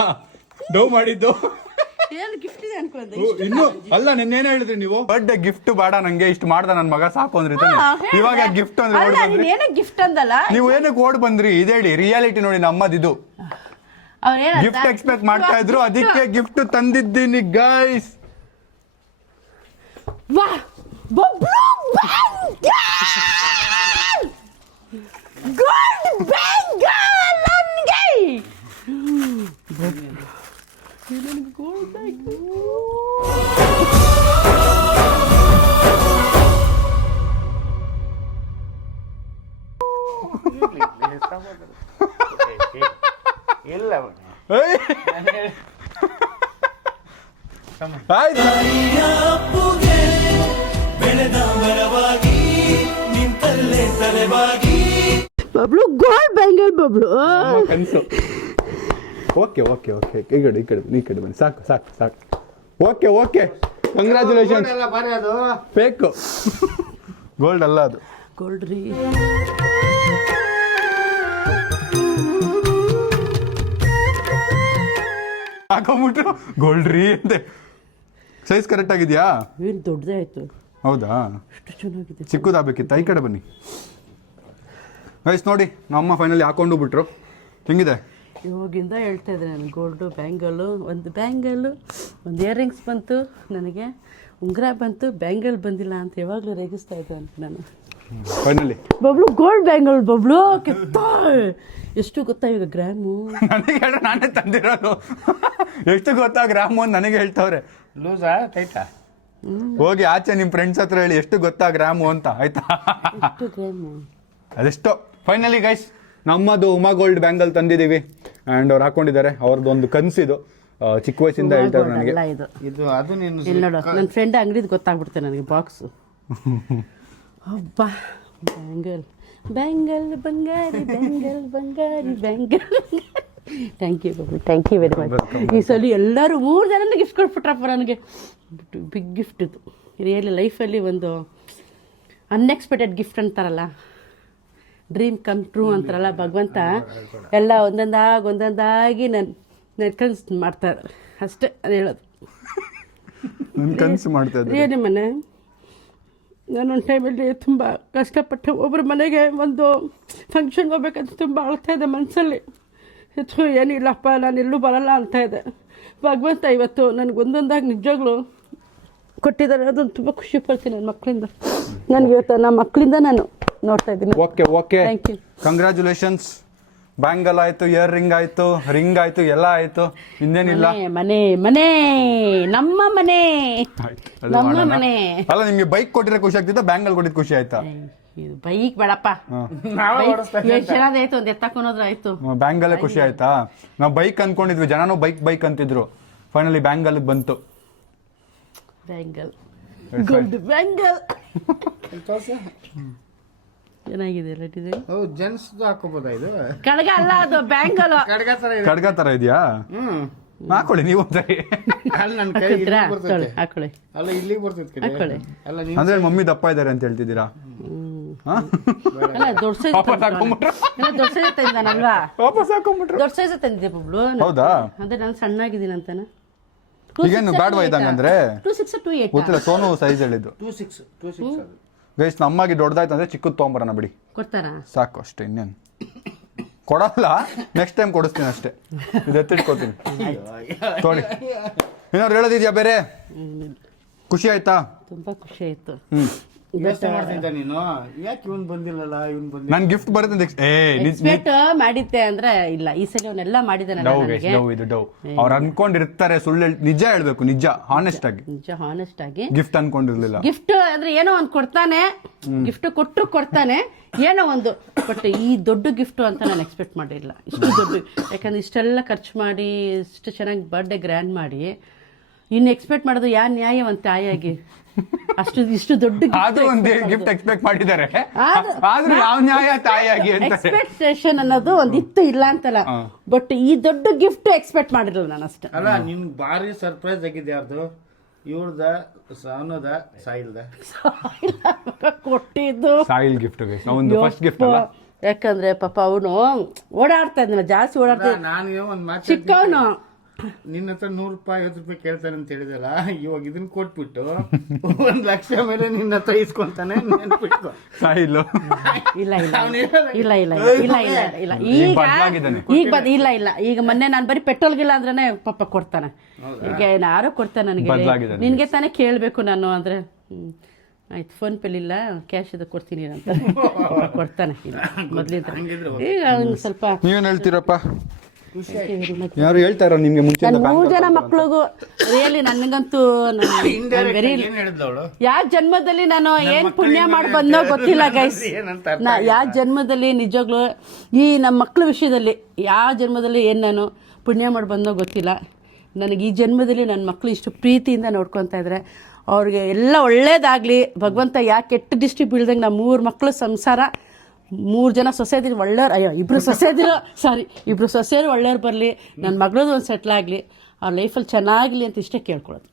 ಡೌ ಮಾಡಿದ್ದು ಏನು ಗಿಫ್ಟ್ ಇದೆ ಅನ್ಕೊಂಡೆ. ಇನ್ನು ಅಲ್ಲ ನಿನ್ನೇನು ಹೇಳಿದ್ರಿ ನೀವು? ಬರ್ಡೇ ಗಿಫ್ಟ್ ಬೇಡ ನಂಗೆ, ಇಷ್ಟು ಮಾಡ್ದ ನನ್ನ ಮಗ ಸಾಕು ಅಂದ್ರಿ ತಾನೆ. ಇವಾಗ ಗಿಫ್ಟ್ ಅಂದ್ರೆ ಓಡ್ ಬಂದ್ರಿ. ಏನೋ ಗಿಫ್ಟ್ ಅಂದಲ್ಲ. ನೀವು ಏನಕ್ಕೆ ಓಡ್ ಬಂದ್ರಿ? ಇದೇಳಿ ರಿಯಾಲಿಟಿ ನೋಡಿ ನಮ್ಮದಿದು. ಗಿಫ್ಟ್ ಎಕ್ಸ್ಪೆಕ್ಟ್ ಮಾಡ್ತಾ ಇದ್ರು, ಅದಕ್ಕೆ ಗಿಫ್ಟ್ ತಂದಿದ್ದೀನಿ ಗೈಸ್. ವಾ ಬಬ್ಲು ಗೋಲ್ಡ್ ಬ್ಯಾಂಗಲ್ ನನಗೆ. ಗೋಲ್ಡ್ ಬ್ಯಾಂಗಲ್ ಇಲ್ಲ ಬಬ್ಲು ಗೋಲ್ಡ್ ಬ್ಯಾಂಗಲ್ ಬಬ್ಲು ಕನಸು. ಓಕೆ ಓಕೆ ಓಕೆ ಈ ಕಡೆ ಬನ್ನಿ. ಸಾಕು ಸಾಕು ಸಾಕು. Okay okay congratulations. ಎಲ್ಲ ಬಾರಿ ಅದು ಫೇಕ್ ಗೋಲ್ಡ್ ಅಲ್ಲ ಅದು. ಗೋಲ್ಡ್ ರೀ. ಹಾಕೊಂಬಿಟ್ರು ಗೋಲ್ಡ್ ರೀ ಅಂತೆ. ಸೈಜ್ ಕರೆಕ್ಟ್ ಆಗಿದೆಯಾ? ಏನು ದೊಡ್ಡದೇ ಆಯ್ತು. ಹೌದಾ? ಎಷ್ಟು ಚೆನ್ನಾಗಿದೆ. ಚಿಕ್ಕದಾಗಬೇಕಿತ್ತು. ಈ ಕಡೆ ಬನ್ನಿ ಗೈಸ್. ನೋಡಿ ನಮ್ಮ ಫೈನಲಿ ಹಾಕೊಂಡು ಬಿಟ್ರು. ಹೆಂಗಿದೆ? ಇವಾಗಿಂದ ಹೇಳ್ತಾ ಇದ್ದೆ ನಾನು ಗೋಲ್ಡು ಬ್ಯಾಂಗಲ್ಲು, ಒಂದು ಬ್ಯಾಂಗಲ್ಲು, ಒಂದು ಇಯರಿಂಗ್ಸ್ ಬಂತು ನನಗೆ, ಉಂಗುರ ಬಂತು, ಬ್ಯಾಂಗಲ್ ಬಂದಿಲ್ಲ ಅಂತ ಯಾವಾಗಲೂ ರೇಗಿಸ್ತಾ ಇದ್ದೆ ಅಂತ ನಾನು. Finally Bablu gold bangle Bablu ಎಷ್ಟು ಗೊತ್ತಾ ಈಗ ಗ್ರಾಮು? ನನಗೆ ಹೇಳ್ರೆ ನಾನೇ ತಂದಿರೋದು. ಎಷ್ಟು ಗೊತ್ತಾ ಗ್ರಾಮು ಅಂತ ನನಗೆ ಹೇಳ್ತವ್ರೆ. ಲೂಸಾ ಟೈಟಾ? ಹೋಗಿ ಆಚೆ ನಿಮ್ಮ ಫ್ರೆಂಡ್ಸ್ ಹತ್ರ ಹೇಳಿ ಎಷ್ಟು ಗೊತ್ತಾ ಗ್ರಾಮು ಅಂತ, ಆಯ್ತಾ? ಎಷ್ಟು ಗ್ರಾಮು ಅದೆಷ್ಟೋ. ಫೈನಲಿ ಗೈಸ್ ನಮ್ಮದು ಉಮಾ ಗೋಲ್ಡ್ ಬ್ಯಾಂಗಲ್ ತಂದಿದ್ದೀವಿ ಆ್ಯಂಡ್ ಅವ್ರು ಹಾಕೊಂಡಿದ್ದಾರೆ. ಅವ್ರದ್ದು ಒಂದು ಕನಸಿದು, ಚಿಕ್ಕ ವಯಸ್ಸಿಂದ ಹೇಳ್ತಾರೆ ನನಗೆ. ಅಲ್ಲ ಇದು ಇದು ಅದು ನೀನು ಇಲ್ಲಿ ನೋಡು, ನನ್ನ ಫ್ರೆಂಡ್ ಅಂಗಡಿದು ಗೊತ್ತಾಗ್ಬಿಡ್ತೆ ನನಗೆ ಬಾಕ್ಸು. ಅಬ್ಬ ಬ್ಯಾಂಗಲ್ ಬ್ಯಾಂಗಲ್ ಬಂಗಾರಿ ಬ್ಯಾಂಗಲ್ ಬಂಗಾರಿ bangle. Thank you Bablu, thank you very much. ಈ ಸಲ ಎಲ್ಲರೂ 3 ಜನ ಗಿಫ್ಟ್ ಕೊಟ್ಬಿಟ್ರಪ್ಪ ನನಗೆ. ಬಿಗ್ ಗಿಫ್ಟ್ ಇದು ರಿಯಲಿ. ಲೈಫಲ್ಲಿ ಒಂದು ಅನ್ಎಕ್ಸ್ಪೆಕ್ಟೆಡ್ ಗಿಫ್ಟ್ ಅಂತಾರಲ್ಲ, ಡ್ರೀಮ್ ಕಮ್ ಟ್ರೂ ಅಂತಾರಲ್ಲ, ಭಗವಂತ ಎಲ್ಲ ಒಂದೊಂದಾಗಿ ನನ್ನ ಕನಸು ಮಾಡ್ತಾರೆ ಅಷ್ಟೇ. ಅದು ಹೇಳೋದು ನನ್ನ ಕನಸು ಮಾಡ್ತಾ ಇದ್ದಾರೆ. ರಿಯಲಿ ಮನೆ. ನಾನೊಂದು ಟೈಮಲ್ಲಿ ತುಂಬ ಕಷ್ಟಪಟ್ಟು ಒಬ್ಬರ ಮನೆಗೆ ಒಂದು ಫಂಕ್ಷನ್ಗೆ ಹೋಗ್ಬೇಕಂತ ತುಂಬ ಅಳ್ತಾ ಇದೆ ಮನಸ್ಸಲ್ಲಿ. ಏನಿಲ್ಲಪ್ಪ ನಾನು ಎಲ್ಲೂ ಬರಲ್ಲ ಅಂತ ಇದೆ. ಭಗವಂತ ಇವತ್ತು ನನಗೆ ಒಂದೊಂದಾಗಿ ನಿಜವಾಗ್ಲೂ ಕೊಟ್ಟಿದ್ದಾರೆ. ಅದೊಂದು ತುಂಬ ಖುಷಿ ಪಡ್ತೀನಿ ನನ್ನ ಮಕ್ಕಳಿಂದ. ನನಗೆ ಇವತ್ತು ನಮ್ಮ ಮಕ್ಕಳಿಂದ ನಾನು ನೋಡ್ತಾ ಇದ್ದೀನಿ. Okay okay thank you. Congratulations. Bangle ಆಯ್ತು, ಇಯರ್ ರಿಂಗ್ ಆಯ್ತು, ರಿಂಗ್ ಆಯ್ತು, ಎಲ್ಲ ಆಯ್ತು. ಇನ್ನೇನಿಲ್ಲ. ಮನೆ ಮನೆ ನಮ್ಮ ಮನೆ ನಮ್ಮ ಮನೆ. ಅಲ್ಲ ನಿಮ್ಗೆ ಬೈಕ್ ಕೊಟ್ಟಿರೋ ಖುಷಿ ಆಗ್ತಿತ್ತ, ಬ್ಯಾಂಗಲ್ ಕೊಟ್ಟಿದ್ ಖುಷಿ ಆಯ್ತಾ? ಇದು ಬೈಕ್ ಬೇಡಪ್ಪ, ಎಷ್ಟು ಚೆನ್ನಾದಾಯ್ತು, ಒಂದು ಎತ್ತಕೊಂಡೋದ್ರೆ ಆಯ್ತು. ಬ್ಯಾಂಗಲ್ಲೇ ಖುಷಿ ಆಯ್ತಾ? ನಾವು ಬೈಕ್ ಅನ್ಕೊಂಡಿದ್ವಿ, ಜನನು ಬೈಕ್ ಅಂತಿದ್ರು. ಫೈನಲಿ ಬ್ಯಾಂಗಲ್ ಬಂತು. ಬ್ಯಾಂಗಲ್ ಗೋಲ್ಡ್ ಬ್ಯಾಂಗಲ್ ಚೆನ್ನಾಗಿದೆ ಅಲ್ಲ ಡಿಸೈನ್. ಹೌದು ಜೆಂಟ್ಸ್ ಹಾಕೋಬೋದಾ ಇದು? ಕಡ್ಗ ಅಲ್ಲ ಅದು ಬ್ಯಾಂಗಲ್. ಕಡ್ಗ ತರ ಇದೆ. ಕಡ್ಗ ತರ ಇದೆಯಾ? ಹಾಕೊಳ್ಳಿ ನೀವು ಒಂದ್ಸರಿ. ಅಲ್ಲಿ ನನ್ನ ಕೈ ಇಲ್ಲಿಗೆ ಬರ್ತೈತೆ. ಹಾಕೊಳ್ಳಿ. ಅಲ್ಲ ಇಲ್ಲಿಗೆ ಬರ್ತೈತೆ ಹಾಕೊಳ್ಳಿ. ಅಲ್ಲ ನೀವು ಅಂದ್ರೆ ಮಮ್ಮಿ ದಪ್ಪ ಇದಾರೆ ಅಂತ ಹೇಳ್ತಿದ್ದೀರಾ? ಅಲ್ಲ ದೊಡ್ಡ ಸೈಜ್ ದೊಡ್ಡ ಸೈಜ್ ತಂದಿದ್ದಾನಲ್ವಾ? ವಾಪಸ್ ಹಾಕೊಂಡ್ಬಿಟ್ರು. ದೊಡ್ಡ ಸೈಜ್ ತಂದಿದ್ದೆ ಬಬ್ಲು. ಹೌದಾ? ಅಂದ್ರೆ ನಾನು ಸಣ್ಣಾಗಿದ್ದೀನಿ ಅಂತಾನ. ಈಗೇನು ಬ್ಯಾಡ್ವಾ ಇದ್ದಂಗಂದ್ರೆ 26 28 ಗೊತ್ತಿಲ್ಲ. ಸೋನು ಸೈಜ್ ಹೇಳಿದ್ದು 26 ಅದು. ಗೈಸ್ ನಮ್ಮಾಗಿ ದೊಡ್ಡದಾಯ್ತು ಅಂದ್ರೆ ಚಿಕ್ಕದ್ ತೊಗೊಂಬರೋಣ ಬಿಡಿ, ಕೊಡ್ತಾರಾ? ಸಾಕು ಅಷ್ಟೇ. ಇನ್ನೇನು ಕೊಡಲ್ಲ, ನೆಕ್ಸ್ಟ್ ಟೈಮ್ ಕೊಡಿಸ್ತೀನಿ ಅಷ್ಟೇ. ಇದು ಎತ್ತಿಟ್ಕೋತೀನಿ ತೊಳಿ. ಏನಾದ್ರು ಹೇಳೋದಿದ್ಯಾ ಬೇರೆ? ಖುಷಿ ಆಯ್ತಾ? ತುಂಬಾ ಖುಷಿ ಆಯ್ತು. ಯೋಚನೆ ಮಾಡ್ತಿದ್ದ ನೀನು ಯಾಕೆ ಇವನ್ ಬಂದಿಲ್ಲಲ್ಲ ಇವನ್ ಬಂದಿಲ್ಲ. ನನ್ ಗಿಫ್ಟ್ ಬರುತ್ತೆ ಎಕ್ಸ್ಪೆಕ್ಟ್ ಮಾಡಿದ್ದೆ ಅಂದ್ರೆ ಇಲ್ಲ, ಈ ಸಲ ಅವನ್ನೆಲ್ಲ ಮಾಡಿದ್ದಾನೆ ನನಗೆ. ಡವ್ ಅವ್ರು ಅನ್ಕೊಂಡಿರ್ತಾರೆ, ಸುಳ್ಳು ನಿಜ ಹೇಳ್ಬೇಕು, ನಿಜ ಹಾನೆಸ್ಟ್ ಆಗಿ, ನಿಜ ಹಾನೆಸ್ಟ್ ಆಗಿ. ಗಿಫ್ಟ್ ಅನ್ಕೊಂಡಿರ್ಲಿಲ್ಲ. ಗಿಫ್ಟ್ ಅಂದ್ರೆ ಏನೋ ಒಂದು ಕೊಡ್ತಾನೆ, ಗಿಫ್ಟ್ ಕೊಟ್ಟರು ಕೊಡ್ತಾನೆ ಏನೋ ಒಂದು. ಬಟ್ ಈ ದೊಡ್ಡ ಗಿಫ್ಟ್ ಅಂತ ನಾನು ಎಕ್ಸ್ಪೆಕ್ಟ್ ಮಾಡಿಲ್ಲ, ಇಷ್ಟು ದೊಡ್ಡ. ಯಾಕಂದ್ರೆ ಇಷ್ಟೆಲ್ಲ ಖರ್ಚು ಮಾಡಿ ಇಷ್ಟು ಚೆನ್ನಾಗಿ ಬರ್ಡೇ ಗ್ರ್ಯಾಂಡ್ ಮಾಡಿ ಇನ್ನು ಎಕ್ಸ್ಪೆಕ್ಟ್ ಮಾಡೋದು ಯಾ ನ್ಯಾಯ ಒಂದು ತಾಯಿಯಾಗಿ ಇಷ್ಟು ದೊಡ್ಡ ಗಿಫ್ಟ್ ಎಕ್ಸ್ಪೆಕ್ಟ್ ಮಾಡಿದ್ದಾರೆ. ಆದ್ರೂ ಯಾವ ನ್ಯಾಯ ತಾಯಿಯಾಗಿ ಎಕ್ಸ್ಪೆಕ್ಟೇಷನ್ ಅನ್ನೋದು ಒಂದಿತ್ತು, ಇಲ್ಲ ಅಂತಲ್ಲ. ಬಟ್ ಈ ದೊಡ್ಡ ಗಿಫ್ಟ್ ಎಕ್ಸ್ಪೆಕ್ಟ್ ಮಾಡಿರಲಿಲ್ಲ ನಾನು ಅಷ್ಟೇ. ಅಲ್ಲ ನಿನ್ ಭಾರಿ ಸರ್ಪ್ರೈಸ್ ಆಗಿದೆ. ಯಾರ್ದು? ಇವ್ರದ, ಸಾನುದ, ಸಾಯಿಲ್ದ ಕೊಟ್ಟಿದ್ದು ಸಾಯಿಲ್ ಗಿಫ್ಟ್ ಫಸ್ಟ್ ಗಿಫ್ಟ್. ಯಾಕಂದ್ರೆ ಪಾಪ ಅವನು ಓಡಾಡ್ತಾ ಇದ್ನ, ಜಾಸ್ತಿ ಓಡಾಡ್ತಾ ಇದ್ದ, ನಾನು ಒಂದ್ ಮಾತು ಚಿಕ್ಕವನು. ನಿನ್ನ ಹತ್ರ 100 ರೂಪಾಯಿ 50 ರೂಪಾಯಿ ಕೇಳ್ತಾನೆ ಅಂತ ಹೇಳಿದಲ್ಲ, ಇವಾಗ ಇದನ್ನ ಕೊಟ್ಬಿಟ್ಟು 1 ಲಕ್ಷ ಮೇಲೆ ನಿನ್ನ ಹತ್ರ ಇಸ್ಕೊಂತಾನೆ. ನೆನ್ಪಿಟ್ಕೊ. ಸಾಯಿಲ್ ಇಲ್ಲ ಈಗ ಮೊನ್ನೆ ನಾನು ಬರೀ ಪೆಟ್ರೋಲ್ಗಿಲ್ಲ ಅಂದ್ರೇನೆ ಪಾಪ ಕೊಡ್ತಾನೆ. ಈಗ ಯಾರೋ ಕೊಡ್ತಾನೆ ನನಗೆ, ನಿನ್ಗೆ ತಾನೇ ಕೇಳ್ಬೇಕು ನಾನು ಅಂದ್ರೆ ಆಯ್ತು ಫೋನ್ ಪೇಲಿ ಇಲ್ಲ ಕ್ಯಾಶ್ ಇದು ಕೊಡ್ತೀನಿ ಅಂತ ಕೊಡ್ತಾನೆ. ಮೊದ್ಲಿಂದ ಈಗ ಸ್ವಲ್ಪ ನೀವೇನ್ ಹೇಳ್ತೀರಪ್ಪ? ಯಾರು ಹೇಳ್ತಾರ ನಿಮ್ಗೆ ಮುಂಚೆ? 3 ಜನ ಮಕ್ಳಿಗೂ ರಿಯಲಿ ನನಗಂತೂ ಯಾವ ಜನ್ಮದಲ್ಲಿ ನಾನು ಏನ್ ಪುಣ್ಯ ಮಾಡಿ ಬಂದೋ ಗೊತ್ತಿಲ್ಲ ಗೈಸ್. ಯಾವ ಜನ್ಮದಲ್ಲಿ ನಿಜವಾಗ್ಲು ಈ ನಮ್ಮ ಮಕ್ಳ ವಿಷಯದಲ್ಲಿ ಯಾವ ಜನ್ಮದಲ್ಲಿ ಏನ್ ನಾನು ಪುಣ್ಯ ಮಾಡಿ ಬಂದೋ ಗೊತ್ತಿಲ್ಲ. ನನಗೆ ಈ ಜನ್ಮದಲ್ಲಿ ನನ್ನ ಮಕ್ಳು ಇಷ್ಟು ಪ್ರೀತಿಯಿಂದ ನೋಡ್ಕೊತಾ ಇದ್ರೆ ಅವ್ರಿಗೆ ಎಲ್ಲ ಒಳ್ಳೇದಾಗ್ಲಿ ಭಗವಂತ. ಯಾಕೆ ಕೆಟ್ಟ ದೃಷ್ಟಿ ಬೀಳ್ದಂಗೆ ನಮ್ಮ 3 ಮಕ್ಳು ಸಂಸಾರ, 3 ಜನ ಸೊಸೆದಿರು ಒಳ್ಳೆಯವ್ರು, ಅಯ್ಯೋ 2 ಸೊಸೆದಿರು ಸಾರಿ 2 ಸೊಸೆಯರು ಒಳ್ಳೆಯವ್ರು ಬರಲಿ, ನನ್ನ ಮಗಳದ್ದು ಒಂದು ಸೆಟ್ಲ್ ಆಗಲಿ, ಅವ್ರ ಲೈಫಲ್ಲಿ ಚೆನ್ನಾಗಲಿ ಅಂತ ಇಷ್ಟೇ ಕೇಳ್ಕೊಳ್ಳೋದು.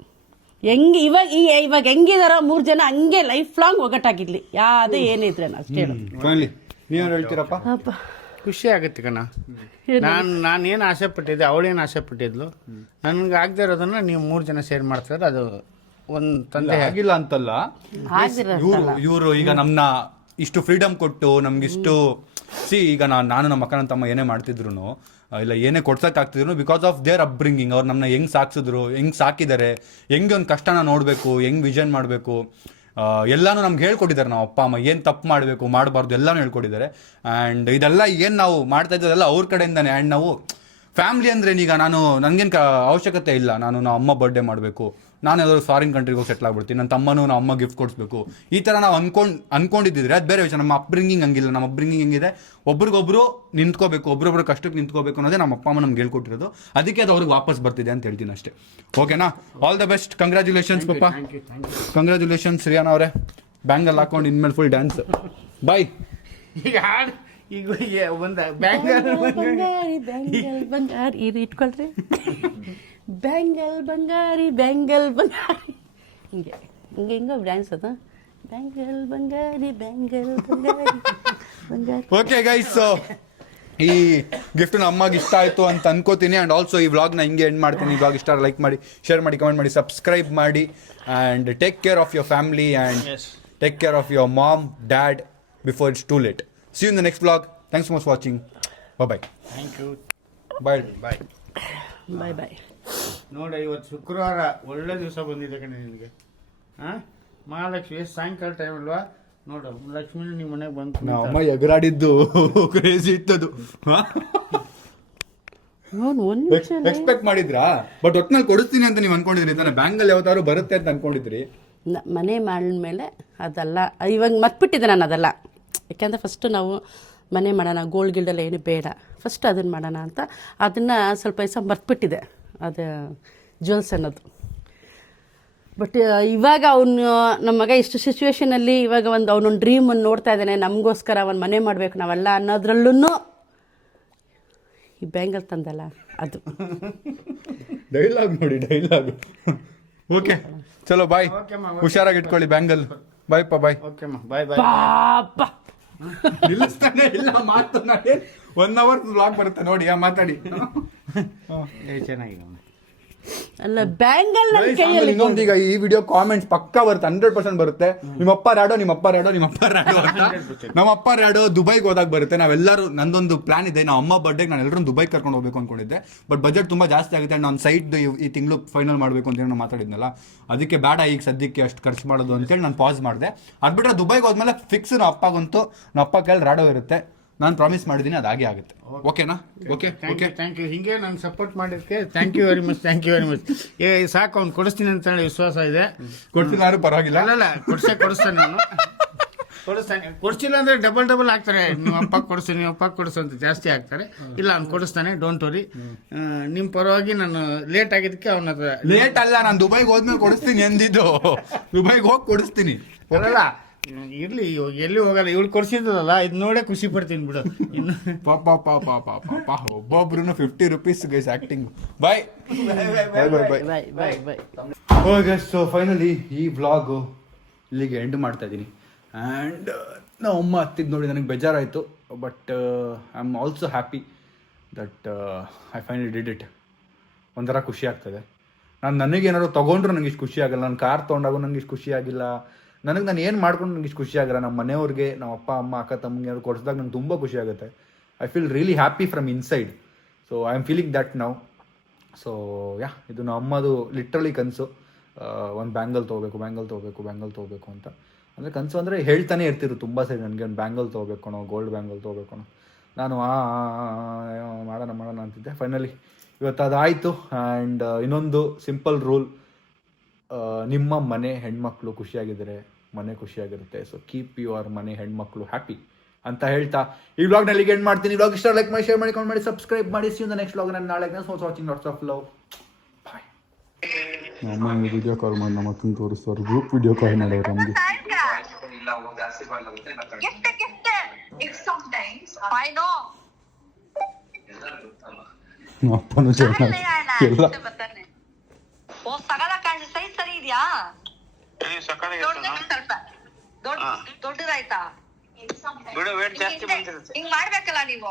ಹೆಂಗೆ ಇವಾಗ ಹೆಂಗಿದಾರೋ 3 ಜನ ಹಂಗೆ ಲೈಫ್ ಲಾಂಗ್ ಒಗ್ಗಟ್ಟಾಗಿರ್ಲಿ, ಯಾವುದೇ ಏನಿದ್ರೆ ಅಷ್ಟೇ ಹೇಳೋದು. ನೀವೇನು ಹೇಳ್ತೀರಪ್ಪ? ಖುಷಿ ಆಗುತ್ತೆ ಕಣ. ನಾನೇನು ಆಸೆ ಪಟ್ಟಿದ್ದೆ, ಅವಳೇನು ಆಸೆ ಪಟ್ಟಿದ್ಲು, ನನ್ಗೆ ಆಗದೆ ಇರೋದನ್ನ ನೀವು 3 ಜನ ಶೇರ್ ಮಾಡ್ತಾರೆ. ಅದು ಒಂದು ತಂದೆ ಆಗಿಲ್ಲ ಅಂತಲ್ಲ, ಇವರು ಈಗ ನಮ್ನ ಇಷ್ಟು ಫ್ರೀಡಮ್ ಕೊಟ್ಟು ನಮ್ಗಿಷ್ಟು ಈಗ ನಾನು ನಮ್ಮ ಅಕ್ಕ ನನ್ನ ತಮ್ಮ ಏನೇ ಮಾಡ್ತಿದ್ರು ಇಲ್ಲ ಏನೇ ಕೊಡ್ಸೋಕ್ಕಾಗ್ತಿದ್ರು ಬಿಕಾಸ್ ಆಫ್ ದೇರ್ ಅಪ್ಬ್ರಿಂಗಿಂಗ್. ಅವ್ರು ನಮ್ಮನ್ನ ಹೆಂಗೆ ಸಾಕ್ಸಿದ್ರು, ಹೆಂಗೆ ಸಾಕಿದ್ದಾರೆ, ಹೆಂಗೆ ಒಂದು ಕಷ್ಟನ ನೋಡಬೇಕು, ಹೆಂಗೆ ವಿಷನ್ ಮಾಡಬೇಕು, ಎಲ್ಲಾನು ನಮ್ಗೆ ಹೇಳ್ಕೊಟ್ಟಿದ್ದಾರೆ. ನಾವು ಅಪ್ಪ ಅಮ್ಮ ಏನು ತಪ್ಪು ಮಾಡಬೇಕು ಮಾಡಬಾರ್ದು ಎಲ್ಲನೂ ಹೇಳ್ಕೊಟ್ಟಿದ್ದಾರೆ. ಆ್ಯಂಡ್ ಇದೆಲ್ಲ ಏನು ನಾವು ಮಾಡ್ತಾ ಇದ್ದದೆಲ್ಲ ಅವ್ರ ಕಡೆಯಿಂದಾನೆ. ಆ್ಯಂಡ್ ನಾವು ಫ್ಯಾಮಿಲಿ ಅಂದ್ರೆ ಈಗ ನನಗೇನು ಅವಶ್ಯಕತೆ ಇಲ್ಲ, ನಮ್ಮ ಅಮ್ಮ ಬರ್ಡೇ ಮಾಡಬೇಕು, ನಾನು ಯಾವ್ದಾದ್ರು ಫಾರಿನ್ ಕಂಟ್ರಿಗೆ ಹೋಗಿ ಸೆಟ್ಲ್ ಆಗ್ಬಿಡ್ತೀನಿ, ನನ್ನ ತಮ್ಮನೂ ನಮ್ಮ ಅಮ್ಮ ಗಿಫ್ಟ್ ಕೊಡಿಸ್ಬೇಕು, ಈ ಥರ ನಾವು ಅನ್ಕೊಂಡಿದ್ದಿದ್ರೆ ಅದು ಬೇರೆ ವಿಷಯ. ನಮ್ಮ ಅಪ್ಬ್ರಿಂಗಿಂಗ್ ಹಂಗಿಲ್ಲ. ನಮ್ಮ ಅಪ್ಬ್ರಿಂಗಿಂಗ್ ಹೆಂಗಿದೆ, ಒಬ್ರಿಗೊಬ್ರು ನಿಂತ್ಕೋಬೇಕು, ಒಬ್ರೊಬ್ರು ಕಷ್ಟಕ್ಕೆ ನಿಂತ್ಕೋಬೇಕು ಅನ್ನೋದೇ ನಮ್ಮ ಅಪ್ಪ ಅಮ್ಮ ನಮ್ಗೆ ಹೇಳ್ಕೊಟ್ಟಿರೋದು. ಅದಕ್ಕೆ ಅದು ಅವ್ರಿಗೆ ವಾಪಸ್ ಬರ್ತಿದೆ ಅಂತ ಹೇಳ್ತೀನಿ ಅಷ್ಟೇ. ಓಕೆನಾ? All the best. Congratulations papa, congratulations. Rayon ಅವರೇ ಬ್ಯಾಂಗಲ್ ಹಾಕೊಂಡು ಇನ್ಮೇಲೆ ಫುಲ್ ಡ್ಯಾನ್ಸ್. ಬಾಯ್. ಈಗ ಈಗ ಒಂದು ಬಂಗಾರಿ ಇದು ಇಟ್ಕೊಳ್ರಿ. ಬ್ಯಾಂಗಲ್ ಬಂಗಾರಿ ಬ್ಯಾಂಗಲ್ ಬಂಗಾರಿ ಹಿಂಗೆ ಹಿಂಗೆ ಡ್ಯಾನ್ಸ್ ಅದು. ಬ್ಯಾಂಗಲ್ ಬಂಗಾರಿ ಬ್ಯಾಂಗಲ್ ಬಂಗಾರಿ ಬಂಗಾರಿ. ಓಕೆ ಗೈಸ್, ಈ ಗಿಫ್ಟ್ ಅಮ್ಮಗೆ ಇಷ್ಟ ಆಯಿತು ಅಂತ ಅನ್ಕೋತೀನಿ. ಆ್ಯಂಡ್ ಆಲ್ಸೋ ಈ ವ್ಲಾಗ್ನ ಹಿಂಗೆ ಎಂಡ್ ಮಾಡ್ತೀನಿ. ಈ ವ್ಲಾಗ್ ಇಷ್ಟ ಲೈಕ್ ಮಾಡಿ, ಶೇರ್ ಮಾಡಿ, ಕಮೆಂಟ್ ಮಾಡಿ, ಸಬ್ಸ್ಕ್ರೈಬ್ ಮಾಡಿ. And take care of your family and take care of your ma'am, dad before it's too late. See you in the next vlog. Thanks so much for watching. Bye-bye. Thank you. Bye. Bye bye bye. ನೋಡಿ, ಇವತ್ತು ಶುಕ್ರವಾರ ಒಳ್ಳೆ ದಿವಸ ಬಂದಿದೆ ಕಣೆ ನಿನಗೆ. ಮಹಾಲಕ್ಷ್ಮಿ ಸಾಯಂಕಾಲ time ಅಲ್ವಾ? ನೋಡು, ಲಕ್ಷ್ಮೀ ನಿಮ್ಮ ಮನೆಗೆ ಬಂತು. ಅಮ್ಮ ಎಗರಾಡಿದ್ದು ಕ್ರೇಜಿ ಇತ್ತದು. ಎಕ್ಸ್ಪೆಕ್ಟ್ ಮಾಡಿದ್ರಾ? ಬಟ್ ಒಟ್ನಲ್ಲಿ ಕೊಡಿಸ್ತೀನಿ ಅಂತ ನೀವು ಅನ್ಕೊಂಡಿದ್ರಿ ತಾನೆ? ಬ್ಯಾಂಗಲ್ ಯಾವತ್ತಾರು ಬರುತ್ತೆ ಅಂತ ಅನ್ಕೊಂಡಿದ್ರಿ? ಮನೆ ಮಾಡಿದ್ಮೇಲೆ ಅದೆಲ್ಲ ಇವಾಗ ಮತ್ಬಿಟ್ಟಿದ್ದೆ ನಾನು ಅದೆಲ್ಲ. ಯಾಕೆಂದರೆ ಫಸ್ಟು ನಾವು ಮನೆ ಮಾಡೋಣ, ಗೋಲ್ಡ್ ಗಿಲ್ಡೆಲ್ಲ ಏನು ಬೇಡ, ಫಸ್ಟ್ ಅದನ್ನು ಮಾಡೋಣ ಅಂತ ಅದನ್ನು ಸ್ವಲ್ಪ ದಿವಸ ಮರ್ತ್ಬಿಟ್ಟಿದೆ, ಅದು ಜ್ಯುವೆಲ್ಸ್ ಅನ್ನೋದು. ಬಟ್ ಇವಾಗ ಅವನು ನಮ್ಮ ಮಗ ಇಷ್ಟು ಸಿಚುವೇಷನಲ್ಲಿ ಇವಾಗ ಅವನೊಂದು ಡ್ರೀಮನ್ನು ನೋಡ್ತಾ ಇದ್ದಾನೆ, ನಮಗೋಸ್ಕರ ಅವನು ಮನೆ ಮಾಡಬೇಕು ನಾವೆಲ್ಲ ಅನ್ನೋದ್ರಲ್ಲೂ ಈ ಬ್ಯಾಂಗಲ್ ತಂದಲ್ಲ ಅದು ಡೈಲಾಗ್ ನೋಡಿ, ಡೈಲಾಗ್. ಓಕೆ ಚಲೋ ಬಾಯ್. ಹುಷಾರಾಗಿ ಇಟ್ಕೊಳ್ಳಿ ಬ್ಯಾಂಗಲ್. ಬಾಯ್ ಪಾ. ಬಾಯ್. ಓಕೆಮ್ಮ, ಬಾಯ್ ಬಾಯ್. ಪಾಪ ನಿಲ್ಲಿಸ್ತಾನೆ ಇಲ್ಲ ಮಾತು. 1 hour ವ್ಲಾಗ್ ಬರುತ್ತೆ ನೋಡಿ, ಮಾತಾಡಿ. ಚೆನ್ನಾಗಿದೆ. ಅಲ್ಲ ಬ್ಯಾಂಗಲ್ ನನ್ನ ಕೈಯಲ್ಲಿ ಇನ್ನೊಂದು ಈಗ ಈ ವಿಡಿಯೋ ಕಾಮೆಂಟ್ಸ್ ಪಕ್ಕಾ ಬರುತ್ತೆ, 100% ಬರುತ್ತೆ. ನಿಮ್ಮಪ್ಪ ರ್ಯಾಡೋ ಅಂತ. ನಮ್ಮಪ್ಪ ರ್ಯಾಡೋ ದುಬೈಗೆ ಹೋದಾಗ ಬರುತ್ತೆ. ನಾವೆಲ್ಲರೂ ನಂದೊಂದು ಪ್ಲಾನ್ ಇದೆ, ನಮ್ಮ ಅಮ್ಮ ಬರ್ಡೇಗೆ ನಾನು ಎಲ್ಲರೂ ದುಬೈಗೆ ಕರ್ಕೊಂಡು ಹೋಗ್ಬೇಕು ಅಂದ್ಕೊಂಡಿದ್ದೆ. ಬಟ್ ಬಜೆಟ್ ತುಂಬ ಜಾಸ್ತಿ ಆಗುತ್ತೆ. ನಾನು ಸೈಟ್ ಈ ತಿಂಗಳು ಫೈನಲ್ ಮಾಡಬೇಕು ಅಂತ ನಾನು ಮಾತಾಡಿದ್ನಲ್ಲ, ಅದಕ್ಕೆ ಬೇಡ ಈಗ ಸದ್ಯಕ್ಕೆ ಅಷ್ಟು ಖರ್ಚು ಮಾಡೋದು ಅಂತೇಳಿ ನಾನು ಪಾಸ್ ಮಾಡಿದೆ. ಅದು ಬಿಟ್ಟರೆ ದುಬೈಗೆ ಹೋದ್ಮೇಲೆ ಫಿಕ್ಸ್ ನಮ್ಮ ಅಪ್ಪಗಂತೂ ನಮ್ಮ ಅಪ್ಪ ಕೈಯಲ್ಲಿ ರ್ಯಾಡೋ ಇರುತ್ತೆ. ನಾನು ಪ್ರಾಮಿಸ್ ಮಾಡಿದ್ದೀನಿ, ಅದಾಗೆ ಆಗುತ್ತೆ. ಓಕೆನಾ? Okay thank you. ಹಿಂಗೆ ನಾನು ಸಪೋರ್ಟ್ ಮಾಡಿದ್ದಕ್ಕೆ ಥ್ಯಾಂಕ್ ಯು ವೆರಿ ಮಚ್. ಸಾಕು, ಅವ್ನು ಕೊಡಿಸ್ತೀನಿ ಅಂತ ಹೇಳಿ ವಿಶ್ವಾಸ ಇದೆ. ಕೊಡ್ತಿದ್ರು ಪರವಾಗಿಲ್ಲ. ಅಲ್ಲಲ್ಲ, ಕೊಡಿಸ್ತಾನೆ ನಾನು. ಕೊಡಿಸಿಲ್ಲ ಅಂದ್ರೆ ಡಬಲ್ ಆಗ್ತಾರೆ. ನಿಮ್ಮ ಅಪ್ಪ ಕೊಡಿಸು ಅಂತ ಜಾಸ್ತಿ ಆಗ್ತಾರೆ. ಇಲ್ಲ, ಅವ್ನು ಕೊಡಿಸ್ತಾನೆ, ಡೋಂಟ್ ವರಿ. ನಿಮ್ಮ ಪರವಾಗಿ ನಾನು ಲೇಟ್ ಆಗಿದ್ದಕ್ಕೆ ಅವನ ಹತ್ರ ಲೇಟ್ ಅಲ್ಲ, ನಾನು ದುಬೈಗೆ ಹೋದ್ಮೇಲೆ ಕೊಡಿಸ್ತೀನಿ ಎಂದಿದ್ದು. ದುಬೈಗೆ ಹೋಗಿ ಕೊಡಿಸ್ತೀನಿ. ಅಲ್ಲಲ್ಲ, ಇರ್ಲಿ, ಎಲ್ಲಿ ಹೋಗಲ್ಲ. ಇವಳು ಕೊಡ್ಸಿದ್ರಲ್ಲ, ಇದು ನೋಡೇ ಖುಷಿ ಪಡ್ತೀನಿ ಬಿಡು. ಇನ್ನು ಒಬ್ಬೊಬ್ರು 50 ರೂಪೀಸ್ ಗೈಸ್ ಆಕ್ಟಿಂಗ್. ಬಾಯ್. ಬಾಯ್. ಸೊ ಫೈನಲಿ ಈ ವ್ಲಾಗು ಇಲ್ಲಿಗೆ ಎಂಡ್ ಮಾಡ್ತಾ ಇದ್ದೀನಿ. ಆ್ಯಂಡ್ ನಾವು ಅಮ್ಮ ಹತ್ತಿದ್ದು ನೋಡಿ ನನಗೆ ಬೇಜಾರಾಯಿತು. But I am also happy that I finally did it. ಒಂಥರ ಖುಷಿ ಆಗ್ತದೆ. ನನಗೇನಾದ್ರು ತೊಗೊಂಡ್ರು ನನಗೆ ಇಷ್ಟು ಖುಷಿ ಆಗಲ್ಲ. ನಾನು ಕಾರ್ ತೊಗೊಂಡಾಗೂ ನನಗೆ ಇಷ್ಟು ಖುಷಿ ಆಗಿಲ್ಲ. ನಾನು ಏನು ಮಾಡ್ಕೊಂಡು ನನಗೆ ಇಷ್ಟು ಖುಷಿ ಆಗಲ್ಲ. ನಮ್ಮ ಮನೆಯವ್ರಿಗೆ, ನಮ್ಮ ಅಪ್ಪ ಅಮ್ಮ ಅಕ್ಕ ತಮ್ಮಂಗೆ ಅವ್ರು ಕೊಡಿಸಿದಾಗ ನಂಗೆ ತುಂಬ ಖುಷಿ ಆಗುತ್ತೆ. I feel really happy from inside. So I am feeling that now. So yeah, ಇದು ನಮ್ಮ ಅಮ್ಮದು ಲಿಟ್ರಲಿ ಕನಸು. ಒಂದು ಬ್ಯಾಂಗಲ್ ತೊಗೋಬೇಕು ಅಂತ. ಅಂದರೆ ಕನಸು ಅಂದರೆ ಹೇಳ್ತಾನೆ ಇರ್ತಿರು ತುಂಬ ಸರಿ ನನಗೆ, ಒಂದು ಬ್ಯಾಂಗಲ್ ತೊಗೋಬೇಕಣೋ, ಗೋಲ್ಡ್ ಬ್ಯಾಂಗಲ್ ತೊಗೋಬೇಕಣೋ. ನಾನು ಮಾಡೋಣ ಅಂತಿದ್ದೆ. ಫೈನಲಿ ಇವತ್ತು ಅದಾಯಿತು. ಆ್ಯಂಡ್ ಇನ್ನೊಂದು ಸಿಂಪಲ್ ರೂಲ್, ನಿಮ್ಮ ಮನೆ ಹೆಣ್ಮಕ್ಳು ಖುಷಿಯಾಗಿದ್ದರೆ ಮನೆ ಖುಷಿಯಾಗಿರುತ್ತೆ. ಸೊ ಕೀಪ್ ಯುವರ್ ಮನೆ ಹೆಣ್ಮಕ್ಳು ಹ್ಯಾಪಿ ಅಂತ ಹೇಳ್ತಾ ಈ ವ್ಲಾಗ್ನಲ್ಲಿ ಎಂಡ್ ಮಾಡ್ತೀನಿ. ವ್ಲಾಗ್ ಇಷ್ಟ ಲೈಕ್ ಮಾಡಿ, ಶೇರ್ ಮಾಡಿ, ಕಮೆಂಟ್ ಮಾಡಿ, ಸಬ್ಸ್ಕ್ರೈಬ್ ಮಾಡಿ. See you in the next vlog. ನಾನು ನಾಳೆ watching lots of love. Bye. ನಮ್ಮ ವಿಡಿಯೋ ಕಾಲ್ ಮಾಡಿ ನಮ್ಮ ಅಕ್ಕನ ತೋರಿಸ್ತಾರೆ. ಗ್ರೂಪ್ ವಿಡಿಯೋ ಕಾಲ್ ಮಾಡೋರು ನಮಗೆ. ಅಪ್ಪನೂ ಚೆನ್ನಾಗಿ ಎಲ್ಲ ದೊಡ್ಡದಾಯ್ತಾ ಬಿಡು, ವೇಟ್ ಜಾಸ್ತಿ ಬಂದಿರುತ್ತೆ. ಹಿಂಗ್ ಮಾಡ್ಬೇಕಲ್ಲ ನೀವು.